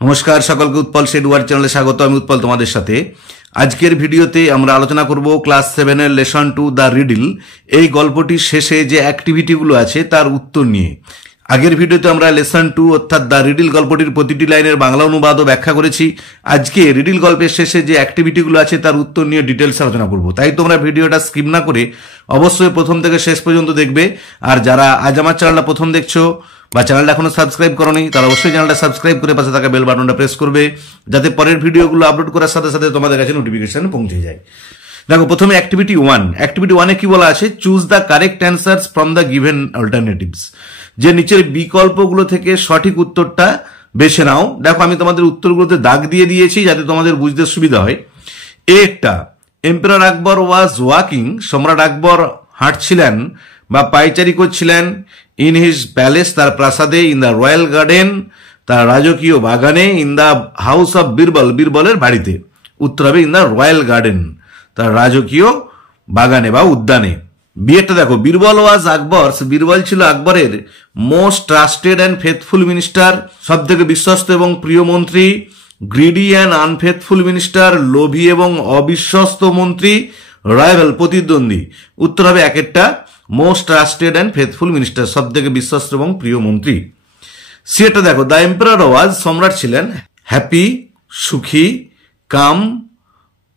নমস্কার সকলকে Utpal shade word চ্যানেলে স্বাগত। আমি उत्पल তোমাদের সাথে। আজকের ভিডিওতে আমরা আলোচনা করব ক্লাস 7 এর লেসন 2 দ্য রিডল। এই গল্পটির শেষে যে অ্যাক্টিভিটিগুলো আছে তার উত্তর নিয়ে। আগের ভিডিওতে আমরা লেসন 2 অর্থাৎ দ্য রিডল গল্পটির প্রতিটি লাইনের বাংলা অনুবাদ ও ব্যাখ্যা করেছি। আজকে রিডল গল্পের শেষে যে অ্যাক্টিভিটিগুলো আছে তার উত্তর নিয়ে ডিটেলস আলোচনা করব। তাই তোমরা ভিডিওটা স্কিপ না করে অবশ্যই প্রথম থেকে শেষ পর্যন্ত দেখবে। আর যারা আজ আমার চ্যানেলটা প্রথম দেখছো বা চ্যানেলটা এখনো সাবস্ক্রাইব করোনি তারা অবশ্যই চ্যানেলটা সাবস্ক্রাইব করে পাশে থাকা বেল বাটনটা প্রেস করবে, যাতে পরের ভিডিওগুলো আপলোড করার সাথে সাথে তোমাদের কাছে নোটিফিকেশন পৌঁছে যায়। দেখো, প্রথমে অ্যাক্টিভিটি 1। অ্যাক্টিভিটি 1 এ কি বলা আছে? Choose the correct answers from the given alternatives. যে নিচের বিকল্পগুলো থেকে সঠিক উত্তরটা বেছে নাও। দেখো, আমি তোমাদের উত্তরগুলোতে দাগ দিয়ে দিয়েছি যাতে তোমাদের বুঝতে সুবিধা হয়। একটা, এম্পারার আকবর ওয়াজ ওয়াকিং। সম্রাট আকবর হাঁটছিলেন বা পায়চারি করছিলেন ইন হিজ প্যালেস, তার প্রাসাদে, ইন দ্য রয়্যাল গার্ডেন, তার রাজকীয় বাগানে, in the house of Birbal, বীরবলের বাড়িতে। উত্তর হবে ইন দ্য রয়্যাল গার্ডেন, তার রাজকীয় বাগানে বা উদ্যানে। বিয়েটা দেখো, বীরবল ওয়াজ আকবর, বীরবল ছিল আকবরের most trusted and faithful minister, সব থেকে বিশ্বস্ত এবং প্রিয় মন্ত্রী। গ্রিডি অ্যান্ড আনফেথফুল মিনিস্টার, লোভী এবং অবিশ্বস্ত মন্ত্রী। রাইভাল, প্রতিদ্বন্দ্বী। উত্তর হবে একেরটা, most trusted and faithful minister, সব থেকে বিশ্বস্ত এবং প্রিয় মন্ত্রী। সেটা দেখো, দ্য এম্পারার ওয়াজ, সম্রাট ছিলেন হ্যাপি, সুখী, কাম,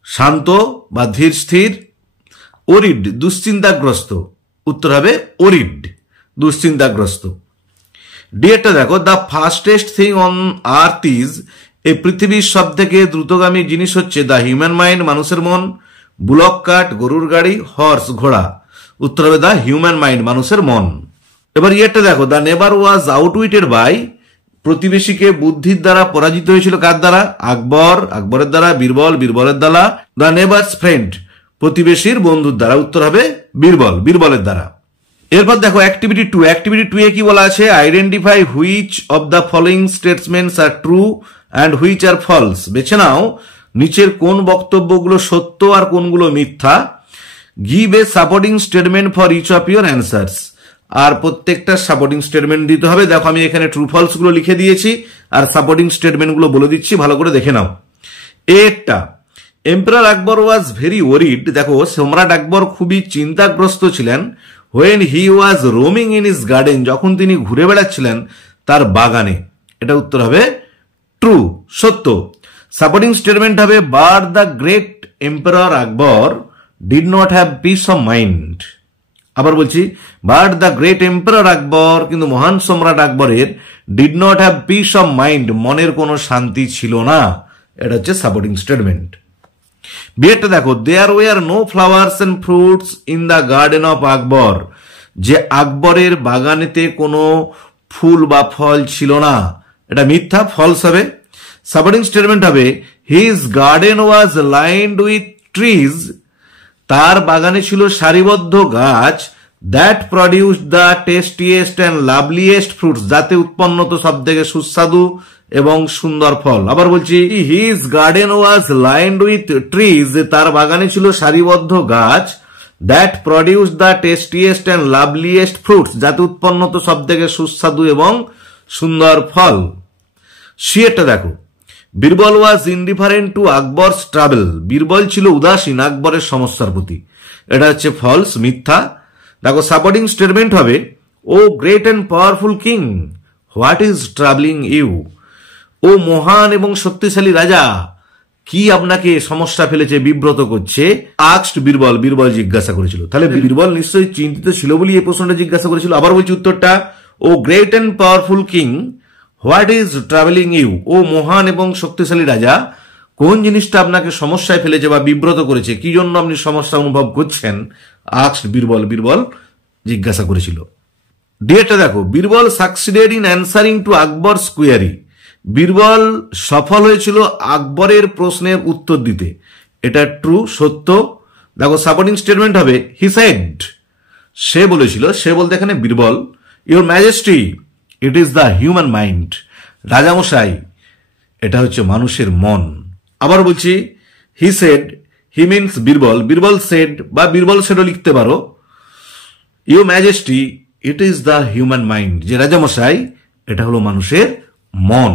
শান্ত বা ধীর স্থির। ওরিড, দুশ্চিন্তাগ্রস্ত। উত্তর হবে ওরিড, দুশ্চিন্তাগ্রস্ত। ডিএটা দেখো, the fastest thing on earth is, এই পৃথিবীর সব থেকে দ্রুতগামী জিনিস হচ্ছে দ্য হিউম্যান মাইন্ড, মানুষের মন। বুলক কার্ট, গরুর গাড়ি। হর্স, ঘোড়া। উত্তর হবে দ্য হিউম্যান মাইন্ড, মানুষের মন। এবার ইয়েটা দেখো, দ্য নেবার ওয়াজ আউটউইটেড বাই, প্রতিবেশীকে বুদ্ধির দ্বারা পরাজিত হয়েছিল কার দ্বারা? আকবর, আকবরের দ্বারা। বীরবল, বীরবলের দ্বারা। দ্য নেবারস ফ্রেন্ড, প্রতিবেশীর বন্ধুর দ্বারা। উত্তর হবে বীরবল, বীরবলের দ্বারা। এরপর দেখো অ্যাক্টিভিটি 2। অ্যাক্টিভিটি 2 এ কি বলা আছে? Identify which of the following statements are true and which are false. বেছে নাও নিচের কোন বক্তব্যগুলো সত্য আর কোনগুলো মিথ্যা। Give a supporting statement for each of your answers, আর প্রত্যেকটা সাপোর্টিং স্টেটমেন্ট দিতে হবে। দেখো, আমি এখানে ট্রু ফলস গুলো লিখে দিয়েছি আর সাপোর্টিং স্টেটমেন্ট গুলো বলে দিচ্ছি, ভালো করে দেখে নাও। একটা, emperor Akbar was very worried. দেখো, সম্রাট আকবর খুবই চিন্তাগ্রস্ত ছিলেন when he was roaming in his garden, যখন তিনি ঘুরে বেড়াচ্ছিলেন তার বাগানে। এটা উত্তর হবে ট্রু, সত্য। সাপোর্টিং স্টেটমেন্ট হবে but the great emperor Akbar did not have peace of mind. আবার বলছি, বাট দ্য গ্রেট এম্পারার আকবর, কিন্তু মহান সম্রাট আকবরের did not have peace of mind, মনের কোনো শান্তি ছিল না। এটা হচ্ছে সাপোর্টিং স্টেটমেন্ট। বিয়েটা দেখো, there were no flowers and fruits in the garden of Akbar, যে আকবরের বাগানেতে কোনো ফুল বা ফল ছিল না। এটা মিথ্যা, ফলস হবে। সাপোর্টিং স্টেটমেন্ট হবে his garden was lined with trees, তার বাগানে ছিল সারিবদ্ধ গাছ। That produce the tastiest and loveliest fruits, যাতে উৎপন্ন তো সব থেকে সুস্বাদু এবং সুন্দর ফল। আবার বলছি, his garden was lined with trees, তার বাগানে ছিল সারিবদ্ধ গাছ। That produce the tastiest and loveliest fruits, যাতে উৎপন্ন তো সব থেকে সুস্বাদু এবং সুন্দর ফল। সিয়েটা দেখো, বীরবল ওয়াজ indifferent two Akbar's travel, Birbal ছিল উদাসীন আকবরের সমস্যার প্রতি। এটা হচ্ছে ফলস, মিথ্যা। দেখো, সাপোর্টিং স্টেটমেন্ট হবে O great and powerful king what is travelling you, ও মহান এবং শক্তিশালী রাজা, কি আপনাকে সমস্যা ফেলেছে, বিব্রত করছে? আস্কড বীরবল, বীরবল জিজ্ঞাসা করেছিল। তাহলে বীরবল নিশ্চয়ই চিন্তিত ছিল বলে এই প্রশ্নটা জিজ্ঞাসা করেছিল। আবার বলছি উত্তরটা, O great and powerful king what is travelling you, ও মহান এবং শক্তিশালী রাজা, কোন জিনিসটা আপনাকে সমস্যায় ফেলেছে বা বিব্রত করেছে, কি জন্য আপনি সমস্যা অনুভব করছেন? আস্কড বীরবল, বীরবল জিজ্ঞাসা করেছিল। ডিএটা দেখো, Birbal succeeded in answering to Akbar's query, Birbal সফল হয়েছিল আকবরের প্রশ্নের উত্তর দিতে। এটা ট্রু, সত্য। দেখো, সাপোর্টিং স্টেটমেন্ট হবে হি সেড, সে বলেছিল। সে বলতে এখানে Birbal. Your majesty, it is the human mind, রাজামশাই, এটা হচ্ছে মানুষের মন। আবার বলছি, he said, he means Birbal, Birbal said বা বীরবল সেডও লিখতে পারো। Your majesty, it is the human mind, যে রাজামশাই, এটা হলো মানুষের মন।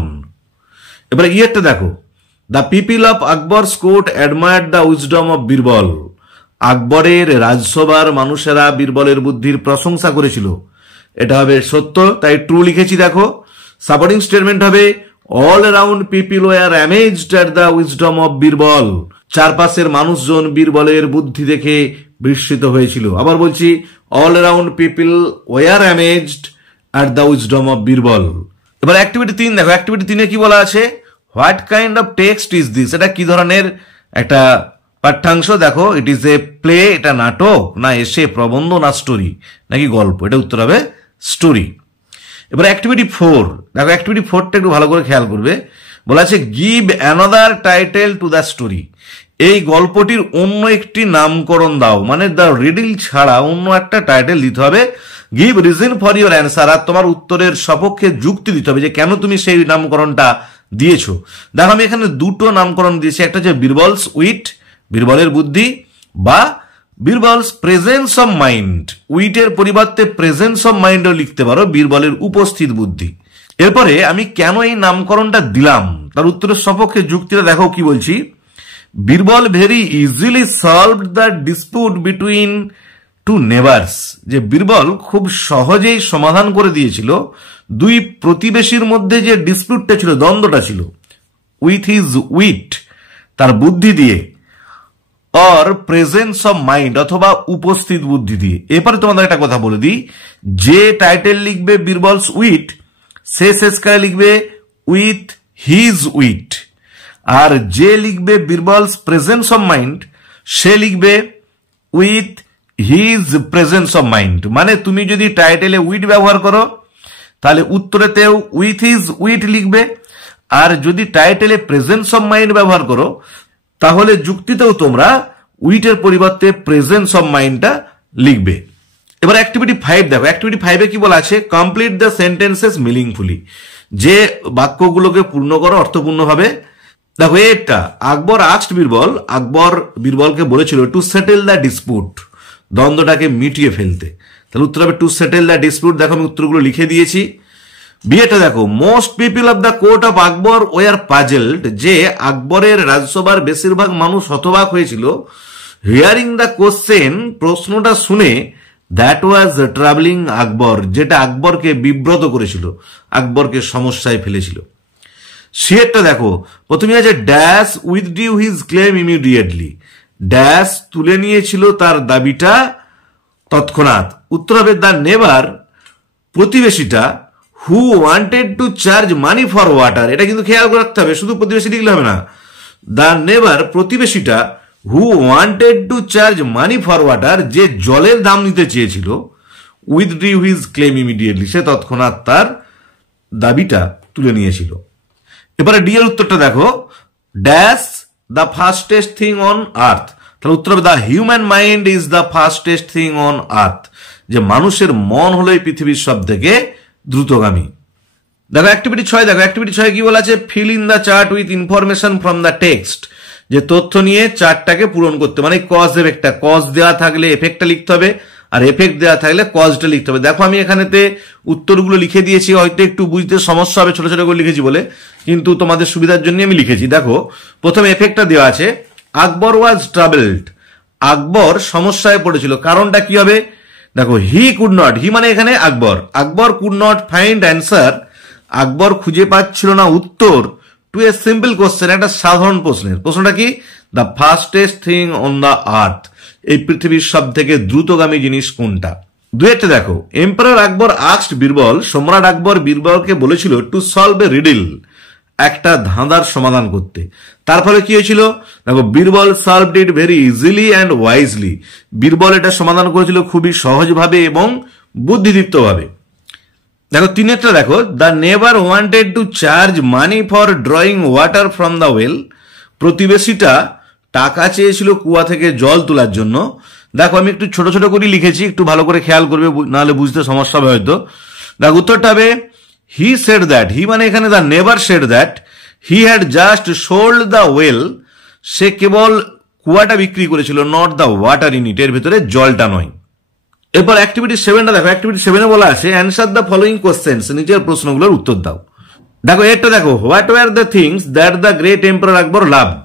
এবারে ইয়েরটা দেখো, the people of Akbar's court admired the wisdom of Birbal. আকবরের রাজসভার মানুষেরা বীরবলের বুদ্ধির প্রশংসা করেছিল। এটা হবে সত্য, তাই ট্রু লিখেছি। দেখো সাপোর্টিং স্টেটমেন্ট হবে all around people were amazed at the wisdom of Birbal. চারপাশের মানুষজন বীরবলের বুদ্ধি দেখে বিস্মিত হয়েছিল। আবার বলছি, all around people were amazed at the wisdom of Birbal. এবার অ্যাক্টিভিটি 3 দেখো, অ্যাক্টিভিটি 3 কি বলা আছে, what kind of text is this. এটা কি ধরনের একটা পাঠ্যাংশ? দেখো, ইট ইজ এ প্লে, এটা নাটক না এসে, প্রবন্ধ না স্টোরি নাকি গল্প? এটা উত্তর হবে স্টোরি। এবার অ্যাক্টিভিটি 4 দেখো, অ্যাক্টিভিটি 4টা একটু ভালো করে খেয়াল করবে। বলা আছে give another title to the story. এই গল্পটির অন্য একটি নামকরণ দাও, মানে দ্য রিডল ছাড়া অন্য একটা টাইটেল দিতে হবে। Give reason for your answer, আর তোমার উত্তরের সপক্ষে যুক্তি দিতে হবে যে কেন তুমি সেই নামকরণটা দিয়েছো। দেখো আমি এখানে দুটো নামকরণ দিয়েছি, একটা হচ্ছে বীরবলস উইট, বীরবলের বুদ্ধি, বা বীরবলস প্রেজেন্স অফ মাইন্ড। উইটের পরিবর্তে প্রেজেন্স অফ মাইন্ডও লিখতে পারো, বীরবলের উপস্থিত বুদ্ধি। এরপরে আমি কেন এই নামকরণটা দিলাম তার উত্তরের সপক্ষে যুক্তিটা দেখো কি বলছি। Birbal very easily solved the dispute between two neighbours. যে বীরবল খুব সহজেই সমাধান করে দিয়েছিল দুই প্রতিবেশীর মধ্যে যে ডিসপিউটটা ছিল, দ্বন্দ্বটা ছিল, উইথ হিজ উইট, তার বুদ্ধি দিয়ে, অর প্রেজেন্স অফ মাইন্ড অথবা উপস্থিত বুদ্ধি দিয়ে। এরপরে তোমাদের একটা কথা বলে দিই, যে টাইটেল লিখবে বীরবলস উইট, সে শেষকালে লিখবে উইথ হিজ উইট, আর যে লিখবে বীরবলস প্রেজেন্স অফ মাইন্ড, সে লিখবে with his presence of mind. মানে তুমি যদি টাইটেলে উইট ব্যবহার করো তাহলে উত্তরেতেও উইথ হিজ উইট লিখবে, আর যদি টাইটেলে প্রেজেন্স অফ মাইন্ড ব্যবহার করো তাহলে যুক্তিতেও তোমরা উইটের পরিবর্তে প্রেজেন্স অফ মাইন্ডটা লিখবে। এবার অ্যাক্টিভিটি 5 দেখো, অ্যাক্টিভিটি 5-এ কি বলা আছে, কমপ্লিট দ্য সেন্টেন্সেস মিনিংফুলি। যে বাক্যগুলোকে পূর্ণ করো অর্থপূর্ণভাবে। দেখো এটা, আকবর আস্কড বীরবল, আকবর বীরবলকে বলেছিল টু সেটেল দ্য ডিসপিউট, দ্বন্দ্বটাকে মিটিয়ে ফেলতে। তাহলে উত্তর হবে টু সেটেল দ্য ডিসপিউট। দেখো আমি উত্তরগুলো লিখে দিয়েছি। বিয়েটা দেখো, most people of the court of Akbar were puzzled, যে আকবরের রাজসভার বেশিরভাগ মানুষ হতবাক হয়েছিল, হিয়ারিং দ্য কোশ্চেন, প্রশ্নটা শুনে, দ্যাট ওয়াজ ট্রাভেলিং আকবর, যেটা আকবরকে বিব্রত করেছিল, আকবরকে সমস্যায় ফেলেছিল। সিয়েরটা দেখো, প্রথমে আছে dash withdrew his claim immediately, dash তুলে নিয়েছিল তার দাবিটা তৎক্ষণাৎ। উত্তর হবে দ্য নেবার, প্রতিবেশীটা, who wanted to charge money for water. এটা কিন্তু খেয়াল রাখতে হবে, শুধু প্রতিবেশী লিখলে হবে না। দ্য নেবার, প্রতিবেশীটা, who wanted to charge money for water, যে জলের দাম নিতে চেয়েছিল, উইথড্রিউ হিজ ক্লেম ইমিডিয়েটলি, সে তৎক্ষণাৎ তার দাবিটা তুলে নিয়েছিল। এবারে ডি এর উত্তরটা দেখো, dash the fastest thing on earth. তাহলে উত্তর হবে the human mind is the fastest thing on earth, যে মানুষের মন হলো এই পৃথিবীর সব থেকে দ্রুতগামী। দেখো অ্যাক্টিভিটি 6 দেখো, অ্যাক্টিভিটি 6 কি বলা আছে, fill in the chart with information from the text. যে তথ্য নিয়ে চার্টটাকে পূরণ করতে, মানে কজ এফেক্টটা, কজ দেওয়া থাকলে এফেক্টটা লিখতে হবে, আর এফেক্ট দেওয়া থাকলে কজটা লিখতে হবে। দেখো আমি এখানেতে উত্তরগুলো লিখে দিয়েছি, হয়তো একটু বুঝতে সমস্যা হবে ছোট ছোট করে লিখেছি বলে, কিন্তু তোমাদের সুবিধার জন্য আমি লিখেছি। দেখো প্রথমে এফেক্টটা দেওয়া আছে, আকবর ওয়াজ ট্রাভেলড, আকবর সমস্যায় পড়েছিল। কারণটা কি হবে, দেখো হি কুড নট, হি মানে এখানে আকবর, আকবর কুড নট ফাইন্ড অ্যান্সার, আকবর খুঁজে পাচ্ছিল না উত্তর টু এ সিম্পল কোশ্চেন, একটা সাধারণ প্রশ্নের। প্রশ্নটা কি, the fastest thing on the earth, এই পৃথিবীর সব থেকে দ্রুতগামী জিনিস কোনটা। দুয়েরটা দেখো, এম্পারার আকবর আস্কড বীরবল, সম্রাট আকবর বীরবলকে বলেছিল টু সলভ এ রিডল, একটা ধাঁধার সমাধান করতে। তার ফলে কি হয়েছিল, দেখো Birbal solved it very easily and wisely, Birbal এটা সমাধান করেছিল খুবই সহজভাবে এবং বুদ্ধিদীপ্তভাবে। দেখো তিনেরটা দেখো, the neighbour wanted to charge money for drawing water from the well, প্রতিবেশীটা টাকা চেয়েছিল কুয়া থেকে জল তোলার জন্য। দেখো আমি একটু ছোট ছোট করে লিখেছি, একটু ভালো করে খেয়াল করবে, নাহলে বুঝতে সমস্যা হবে হয়তো। দেখো উত্তরটা হবে হি সেড দ্যাট, হি মানে এখানে the never said that he had just sold the well, সে কেবল কুয়াটা বিক্রি করেছিল, not the water in it, এর ভিতরে জলটা নয়। এরপর অ্যাক্টিভিটি 7টা দেখো, অ্যাক্টিভিটি 7-এ বলা আছে অ্যান্সার দ্য ফলোইং কোশ্চেন্স, নিজের প্রশ্নগুলোর উত্তর দাও। দেখো এটা দেখো, what were the things that the great emperor Akbar loved.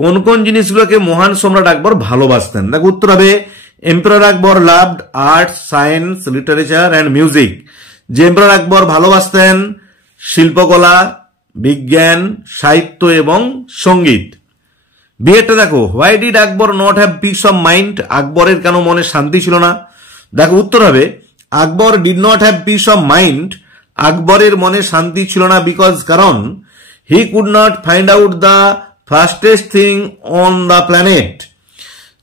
কোন কোন জিনিসগুলোকে মহান সম্রাট আকবর ভালোবাসতেন? দেখো উত্তর হবে emperor Akbar loved arts, science, literature and music. যে এম্পারার আকবর ভালোবাসতেন শিল্পকলা, বিজ্ঞান, সাহিত্য এবং সঙ্গীত। বিয়েটা দেখো, why did Akbar not have peace of mind? আকবরের কেন মনে শান্তি ছিল না? দেখো উত্তর হবে Akbar did not have peace of mind. আকবরের মনে শান্তি ছিল না বিকজ কারণ he could not find out the fastest thing on the planet.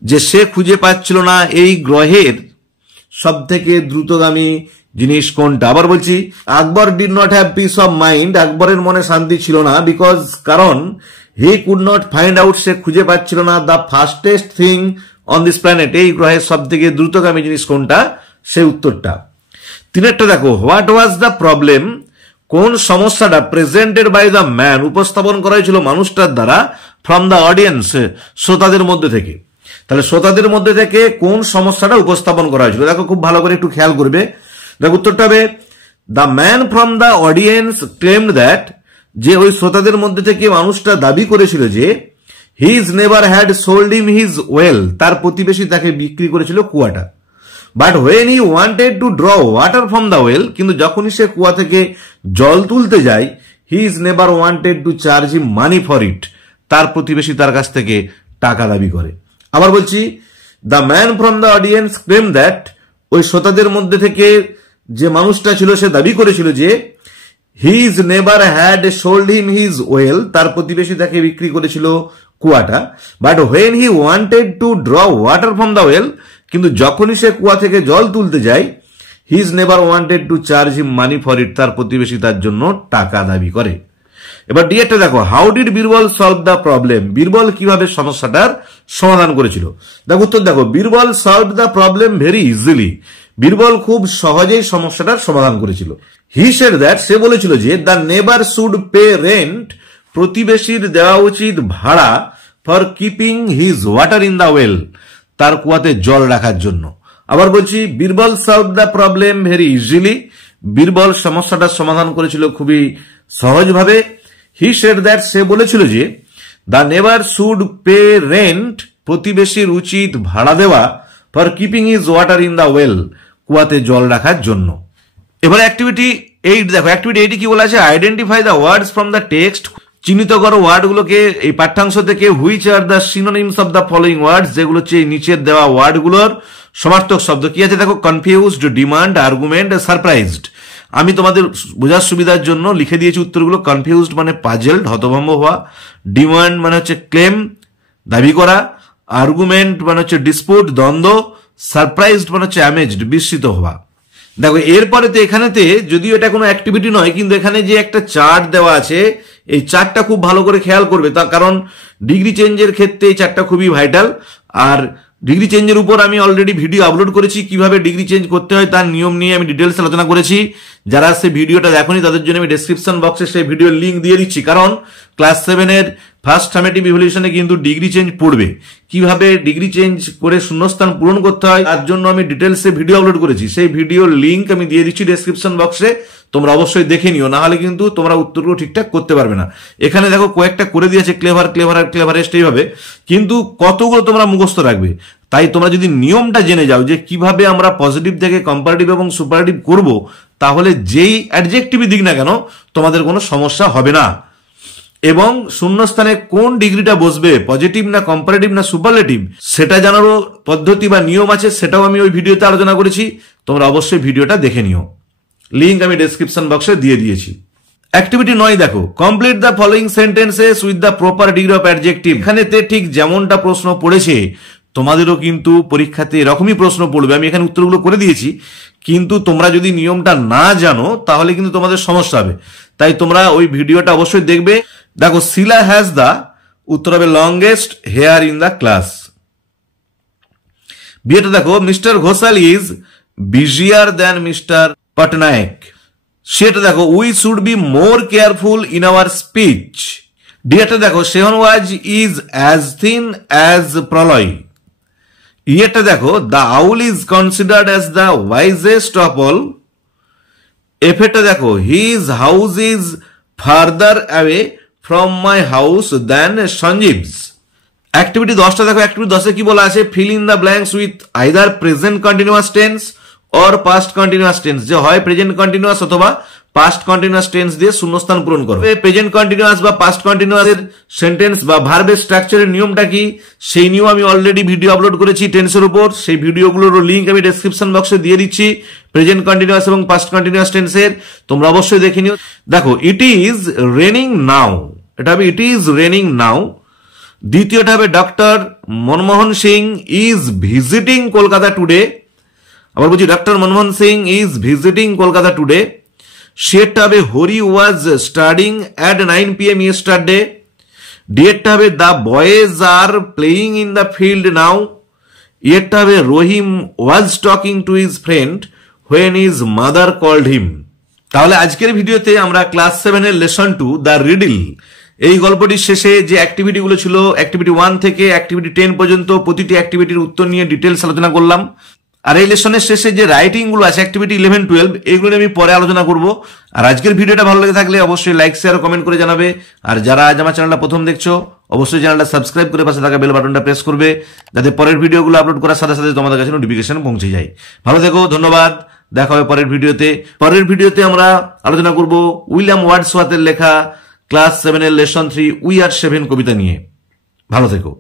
যে সে খুঁজে পাচ্ছিল না এই গ্রহের সব থেকে দ্রুতগামী জিনিস কোনটা। আবার বলছি, Akbar did not have peace of mind, আকবরের মনে শান্তি ছিল না বিকজ কারণ he could not find out, সে খুঁজে পাচ্ছিল না the fastest thing on this planet, এই গ্রহের সব থেকে দ্রুতগামী জিনিস কোনটা, সেই উত্তরটা। তিনেরটা দেখো, হোয়াট ওয়াজ দ্য প্রবলেম? কোন সমস্যাটা প্রেজেন্টেড বাই দ্য ম্যান, উপস্থাপন করা হয়েছিল মানুষটার দ্বারা, ফ্রম দ্য অডিয়েন্স, শ্রোতাদের মধ্যে থেকে। তাহলে শ্রোতাদের মধ্যে থেকে কোন সমস্যাটা উপস্থাপন করা হয়েছিল? দেখো খুব ভালো করে একটু খেয়াল করবে। দেখো উত্তরটা হবে the man from the audience claimed that, যে ওই শ্রোতাদের মধ্যে থেকে মানুষটা দাবি করেছিল যে his never had sold him his well, তার প্রতিবেশী তাকে বিক্রি করেছিল কুয়াটা। But when he wanted to draw water from the well, কিন্তু যখনই সে কুয়া থেকে জল তুলতে যায়, he is never wanted to charge him money for it, তার প্রতিবেশী তার কাছ থেকে টাকা দাবি করে। আবার বলছি, the man from the audience claim that, ওই শ্রোতাদের মধ্যে থেকে যে মানুষটা ছিল সে দাবি করেছিল যে his never had sold him his well, তার প্রতিবেশী তাকে বিক্রি করেছিল কুয়াটা। But when he wanted to draw water from the well, কিন্তু যখনই সে কুয়া থেকে জল তুলতে যায়, his never wanted to charge him money for it, তার প্রতিবেশী তার জন্য টাকা দাবি করে। এবার ডিএটা দেখো, how did Birbal solve the problem? Birbal কিভাবে সমস্যাটার সমাধান করেছিল? দেখো উত্তর দেখো, Birbal solve the problem very easily. Birbal খুব সহজেই সমস্যাটার সমাধান করেছিল। হি সেড দ্যাট, সে বলেছিল যে দ্য নেবার শুড পে রেন্ট, প্রতিবেশীর দেওয়া উচিত ভাড়া, for keeping his water in the well, তার কুয়াতে জল রাখার জন্য। আবার বলছি, Birbal solve the problem very easily, Birbal সমস্যাটার সমাধান করেছিল খুবই সহজভাবে। হি সেড দ্যাট, সে বলেছিল যে দ্য নেবার শুড পে রেন্ট, প্রতিবেশীর উচিত ভাড়া দেওয়া, for keeping his water in the well, কুয়াতে জল রাখার জন্য। এবার অ্যাক্টিভিটি 8 দেখো, অ্যাক্টিভিটি 8 কি বলা আছে? Identify the words from the text, চিহ্নিত করো ওয়ার্ডগুলোকে এই পাঠ্যাংশ থেকে। Which are the synonyms of the following ওয়ার্ডস, যেগুলো হচ্ছে নিচের দেওয়া ওয়ার্ডগুলোর সমার্থক শব্দ। কি আছে দেখো, কনফিউজড, ডিমান্ড, আর্গুমেন্ট, সারপ্রাইজড। আমি তোমাদের বোঝার সুবিধার জন্য লিখে দিয়েছি উত্তরগুলো। কনফিউজড মানে পাজলড, হতভম্ব হওয়া। ডিমান্ড মানে হচ্ছে ক্লেম, দাবি করা। আর্গুমেন্ট মানে হচ্ছে ডিসপুট, দ্বন্দ্ব। সারপ্রাইজড মানে হচ্ছে অ্যামেজড, বিস্মিত হওয়া। দেখো এরপরে তো এখানেতে, যদিও এটা কোনো অ্যাক্টিভিটি নয়, কিন্তু এখানে যে একটা চার্ট দেওয়া আছে, এই চার্টটা খুব ভালো করে খেয়াল করবে, তার কারণ ডিগ্রি চেঞ্জের ক্ষেত্রে এই চার্টটা খুবই ভাইটাল। আর ডিগ্রি চেঞ্জের উপর আমি অলরেডি ভিডিও আপলোড করেছি, কিভাবে ডিগ্রি চেঞ্জ করতে হয় তার নিয়ম নিয়ে আমি ডিটেলস আলোচনা করেছি। যারা সেই ভিডিওটা দেখোনি তাদের জন্য আমি ডেসক্রিপশন বক্সে সেই ভিডিওর লিঙ্ক দিয়ে দিচ্ছি, কারণ ক্লাস 7-এর ফার্স্ট সামেটিভ ইভ্যালুয়েশনে কিন্তু ডিগ্রি চেঞ্জ পড়বে। কিভাবে ডিগ্রি চেঞ্জ করে শূন্যস্থান পূরণ করতে হয় তার জন্য আমি ডিটেলসে ভিডিও আপলোড করেছি, সেই ভিডিওর লিঙ্ক আমি দিয়ে দিচ্ছি ডেসক্রিপশন বক্সে, তোমরা অবশ্যই দেখে নিও, না হলে কিন্তু তোমরা উত্তরগুলো ঠিকঠাক করতে পারবে না। এখানে দেখো কয়েকটা করে দিয়েছে, ক্লেভার, ক্লেভার, ক্লেভারেস্ট, এইভাবে, কিন্তু কতগুলো তোমরা মুখস্থ রাখবে। তাই তোমরা যদি নিয়মটা জেনে যাও যে কিভাবে আমরা পজিটিভ থেকে কম্পারেটিভ এবং সুপারলেটিভ করব, তাহলে যেই অ্যাডজেক্টিভই দিক না কেন তোমাদের কোনো সমস্যা হবে না। এবং শূন্যস্থানে কোন ডিগ্রিটা বসবে, পজিটিভ না কম্পারেটিভ না সুপারলেটিভ, সেটা জানারও পদ্ধতি বা নিয়ম আছে, সেটাও আমি ওই ভিডিওতে আলোচনা করেছি। তোমরা অবশ্যই ভিডিওটা দেখে নিও, লিঙ্ক আমি ডেসক্রিপশন বক্সে দিয়ে দিয়েছি। অ্যাক্টিভিটি 9 দেখো, complete the following sentences with the proper degree of adjective. এখানেতে ঠিক যেমনটা প্রশ্ন পড়েছে তোমাদেরও কিন্তু পরীক্ষাতে এরকমই প্রশ্ন পড়বে। আমি এখানে উত্তরগুলো করে দিয়েছি, কিন্তু তোমরা যদি নিয়মটা না জানো তাহলে কিন্তু তোমাদের সমস্যা হবে। তাই তোমরা ওই ভিডিওটা অবশ্যই দেখবে। দেখো, শিলা হ্যাজ দ্য, উত্তর হবে longest hair in the class. বিয়েটা দেখো, mister Ghoshal is busier than mister Patnaik. সেটা দেখো, we should be more careful in our speech. ডিয়েটা দেখো, Shahnawaz is as thin as Pralay. ইয়েটা দেখো, the owl is considered as the wisest of all. এফেটা দেখো, his house is farther away from my house than Sanjeev's. Activity 10টা দেখো, activity 10-এ কি বলা আছে, fill in the blanks with either present continuous tense or past continuous tense, যে হয় প্রেজেন্ট কন্টিনিউয়াস অথবা পাস্ট কন্টিনিউয়াস টেন্স দিয়ে শূন্যস্থান পূরণ করো। প্রেজেন্ট কন্টিনিউয়াস বা পাস্ট কন্টিনিউয়াস এর সেন্টেন্স বা ভার্বের স্ট্রাকচারের নিয়মটা কি, সেই নিয়ম আমি অলরেডি ভিডিও আপলোড করেছি টেন্সের উপর, সেই ভিডিওগুলোর লিংক আমি ডেসক্রিপশন বক্সে দিয়ে দিচ্ছি প্রেজেন্ট কন্টিনিউয়াস এবং পাস্ট কন্টিনিউয়াস টেন্সের, তোমরা অবশ্যই দেখে নিও। দেখো, ইট ইজ রেনিং নাও, এটা হবে ইট ইজ রেনিং নাও। দ্বিতীয়টা হবে doctor Manmohan Singh is visiting Kolkata today, আবার বলছি doctor Manmohan Singh is visiting Kolkata today. সেটা হবে Hari was studying at 9 PM yesterday. ডিএরটা হবে the boys are playing in the field now. ইয়েরটা হবে Rahim was talking to his friend when his mother called him. তাহলে আজকের ভিডিওতে আমরা ক্লাস 7-এর লেসন 2 দ্য রিডল এই গল্পটির শেষে যে অ্যাক্টিভিটিগুলো ছিল, অ্যাক্টিভিটি 1 থেকে অ্যাক্টিভিটি 10 পর্যন্ত প্রতিটি অ্যাক্টিভিটির উত্তর নিয়ে ডিটেলস আলোচনা করলাম। আর এই লেসনের শেষে যে রাইটিং গুলো আছে অ্যাক্টিভিটি 11, 12 এইগুলো আমি পরে আলোচনা করব। আর আজকের ভিডিওটা ভালো লেগে থাকলে অবশ্যই লাইক, শেয়ার ও কমেন্ট করে জানাবে। আর যারা আজ আমার চ্যানেলটা প্রথম দেখছো অবশ্যই চ্যানেলটা সাবস্ক্রাইব করে পাশে থাকা বেল বাটনটা প্রেস করবে, যাতে পরের ভিডিওগুলো আপলোড করার সাথে সাথে তোমাদের কাছে নোটিফিকেশন পৌঁছে যায়। ভালো থেকো, ধন্যবাদ, দেখা হবে পরের ভিডিওতে। পরের ভিডিওতে আমরা আলোচনা করব উইলিয়াম ওয়ার্ডসওয়ার্থের লেখা ক্লাস 7-এর লেসন 3 উই আর 7 কবিতা নিয়ে। ভালো থেকো।